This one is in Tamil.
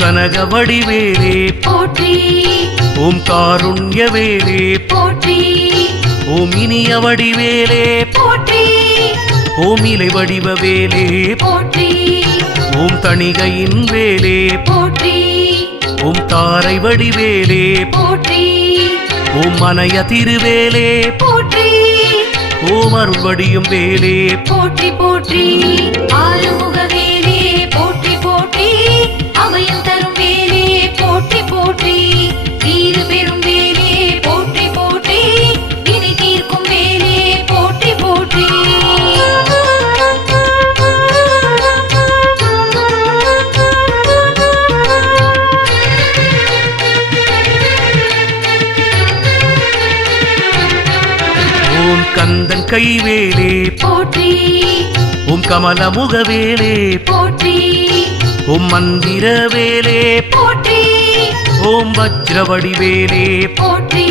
கனகவடிவேலே போற்றி, ஓம் காருண்யவேலே போற்றி, ஓம் இனிய வடிவேலே போற்றி, ஓம் இலை வடிவவேலே போற்றி, ஓம் தணிகையின் வேலே போற்றி, ஓம் தாரை வடிவேலே போற்றி, ஓம் மனைய திருவேலே போற்றி, ஓம் அருள் வடியும் வேலே போற்றி, போற்றி, ஆறுமுக வேலே போற்றி, போற்றி, அபயம் தரும் வேலே போற்றி, போற்றி, தீரு பெரும் வேலே போற்றி, போற்றி, வினை தீர்க்கும் வேலே போற்றி, போற்றி. ஓம் கந்தன் கைவேலே போற்றி, ஓம் கமலமுகவேலே போற்றி, ஓம் மந்திரவேலே போற்றி, ஓம் வஜ்ரவடிவேலே போற்றி,